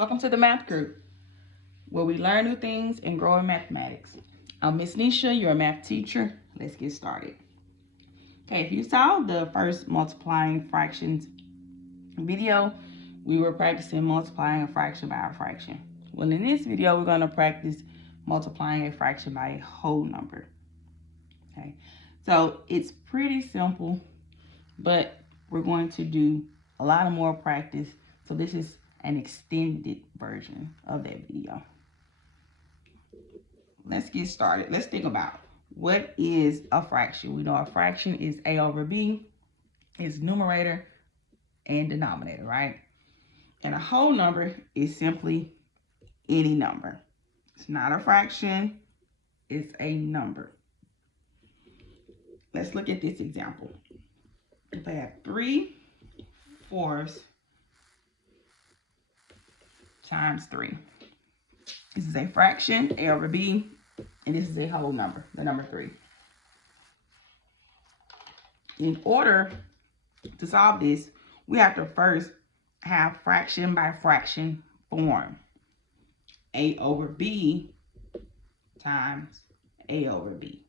Welcome to the Math Crew, where we learn new things and grow in mathematics. I'm Miss Nisha, your math teacher. Let's get started. Okay, if you saw the first multiplying fractions video, we were practicing multiplying a fraction by a fraction. Well, in this video, we're going to practice multiplying a fraction by a whole number. Okay, so it's pretty simple, but we're going to do a lot of more practice. So this is an extended version of that video. Let's get started. Let's think about what is a fraction. We know a fraction is A over B. It's numerator and denominator, right? And a whole number is simply any number. It's not a fraction. It's a number. Let's look at this example. If I have 3/4 times 3. This is a fraction, A over B, and this is a whole number, the number 3. In order to solve this, we have to first have fraction by fraction form. A over B times A over B.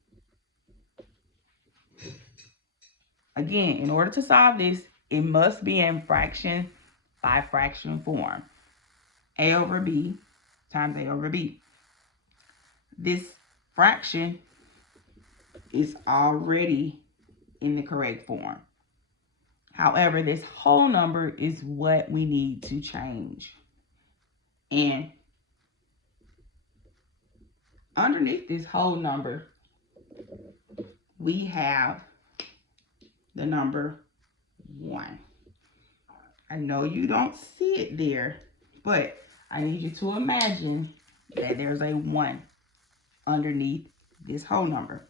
Again, in order to solve this, it must be in fraction by fraction form. A over B times A over B. This fraction is already in the correct form. However, this whole number is what we need to change. And underneath this whole number, we have the number 1. I know you don't see it there, but I need you to imagine that there's a 1 underneath this whole number.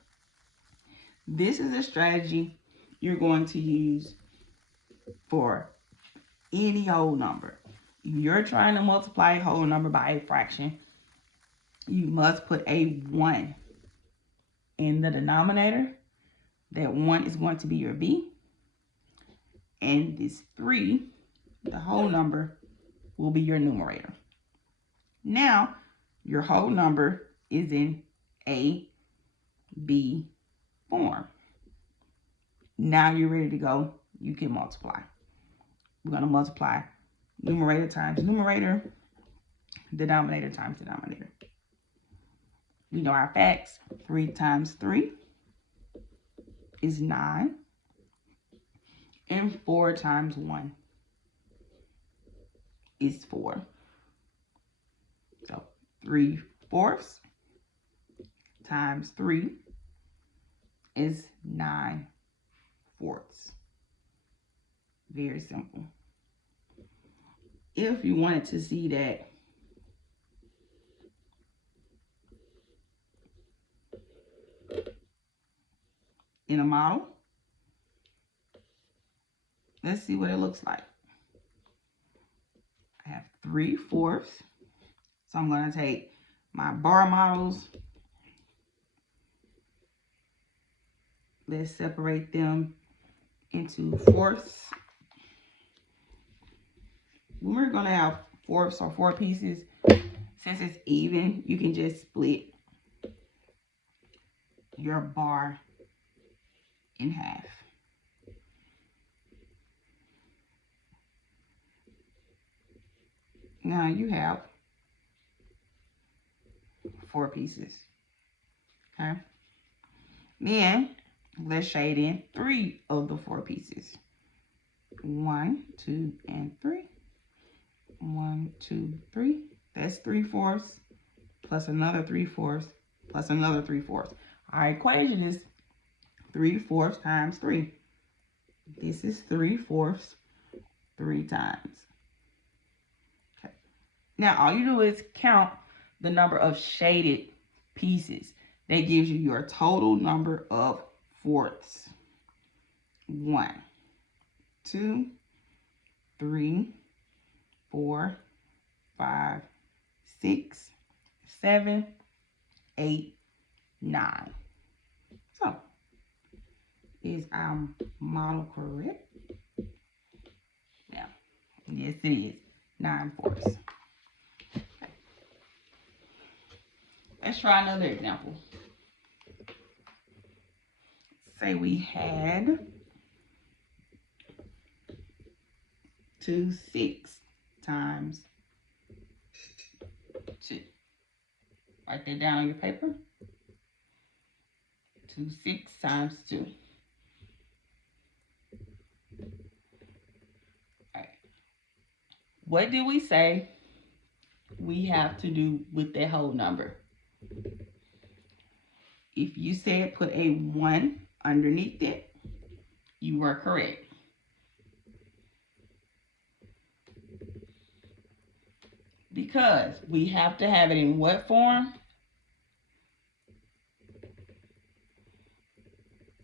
This is a strategy you're going to use for any whole number. If you're trying to multiply a whole number by a fraction, you must put a 1 in the denominator. That 1 is going to be your B. And this 3, the whole number, will be your numerator. Now, your whole number is in A, B form. Now you're ready to go. You can multiply. We're going to multiply numerator times numerator, denominator times denominator. We know our facts. 3 times 3 is 9. And 4 times 1 is 4. So 3/4 times 3 is 9/4. Very simple. If you wanted to see that in a model, let's see what it looks like. I have 3/4. So I'm going to take my bar models. Let's separate them into fourths. When we're going to have fourths or 4 pieces, since it's even, you can just split your bar in half. Now you have 4 pieces. Okay. Then let's shade in 3 of the 4 pieces. 1, 2, and 3. 1, 2, 3. That's 3/4 plus another 3/4 plus another 3/4. Our equation is 3/4 times 3. This is 3/4 3 times. Okay. Now all you do is count the number of shaded pieces. That gives you your total number of fourths. 1, 2, 3, 4, 5, 6, 7, 8, 9. So, is our model correct? Yeah, yes it is. 9/4. Let's try another example. Say we had 2 6 times 2. Write that down on your paper. 2 6 times 2. All right. What did we say we have to do with that whole number? If you said put a 1 underneath it, you were correct. Because we have to have it in what form?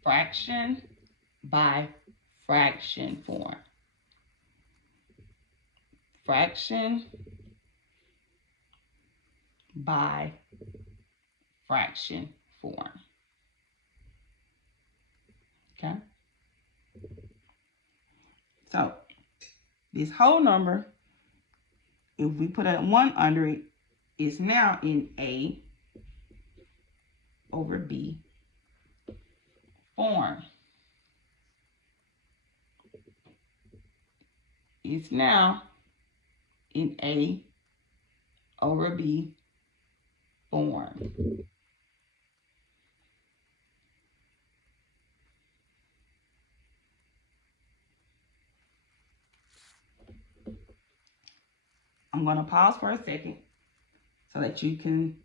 Fraction by fraction form. Fraction by fraction form. Okay? So, this whole number, if we put a 1 under it, is now in A over B form. It's now in A over B form. I'm going to pause for a second so that you can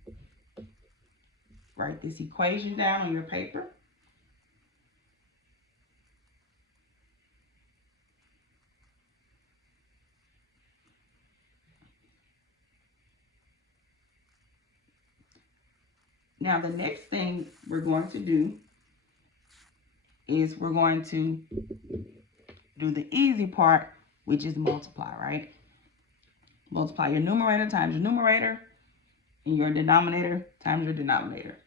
write this equation down on your paper. Now the next thing we're going to do is we're going to do the easy part, which is multiply, right? Multiply your numerator times your numerator and your denominator times your denominator.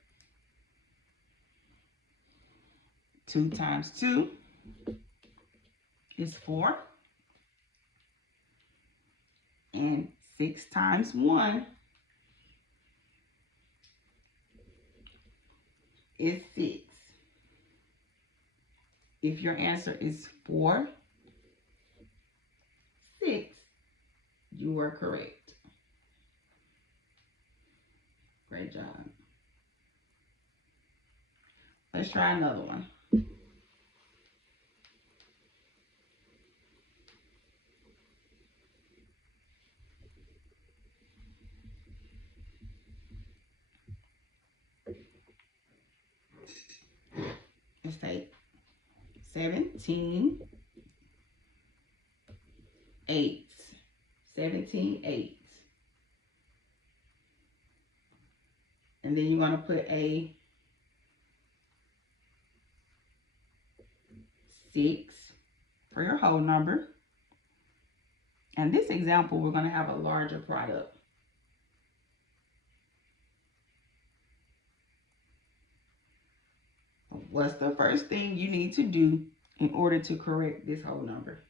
2 times 2 is 4. And 6 times 1 is 6. If your answer is 4, 6, you are correct. Great job. Let's try another one. Let's take 17 eighths. 17 eighths. And then you're going to put a 6 for your whole number. And this example, we're going to have a larger product. What's the first thing you need to do in order to correct this whole number?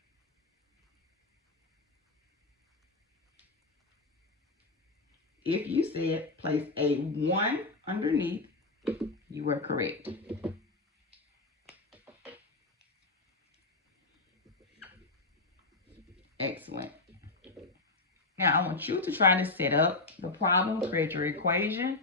If you said place a 1 underneath, you were correct. Excellent. Now I want you to try to set up the problem, create your equation.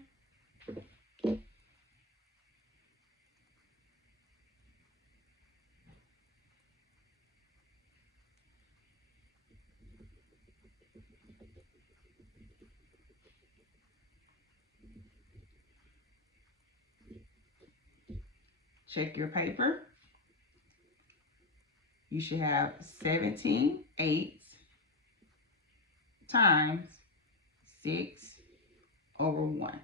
Check your paper. You should have 17 eighths times 6 over 1.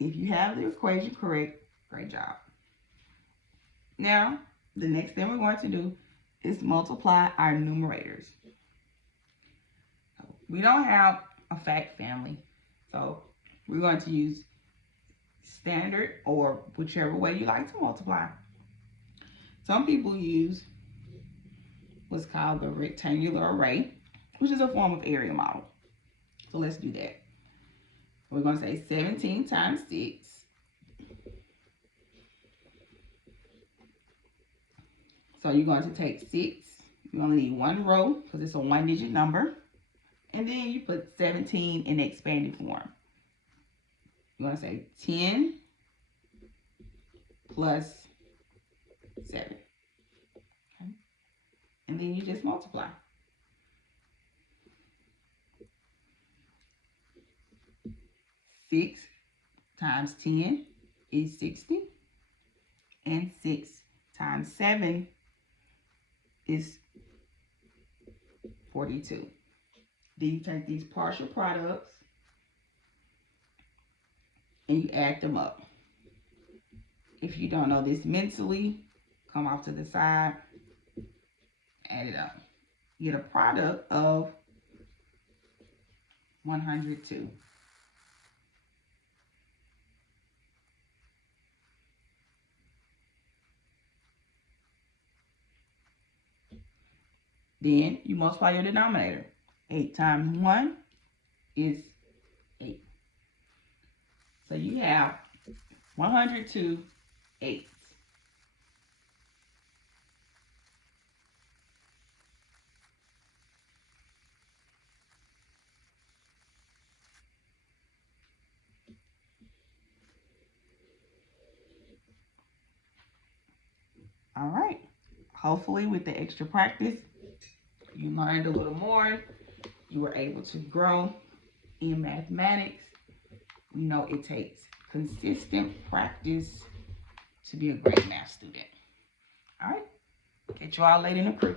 If you have the equation correct, great job. Now, the next thing we're going to do is multiply our numerators. We don't have a fact family, so we're going to use standard or whichever way you like to multiply. Some people use what's called the rectangular array. which is a form of area model. So let's do that. We're going to say 17 times 6. So you're going to take 6. You only need one row because it's a 1-digit number. And then you put 17 in the expanded form. You're going to say 10 plus 7. Okay. And then you just multiply. 6 times 10 is 60. And 6 times 7 is 42. Then you take these partial products and you add them up. If you don't know this mentally, come off to the side, add it up. Get a product of 102. Then you multiply your denominator. 8 times 1 is 8. So you have 102 eighths. All right. Hopefully with the extra practice, you learned a little more. You were able to grow in mathematics. You know it takes consistent practice to be a great math student. All right. Catch you all later in the Krew.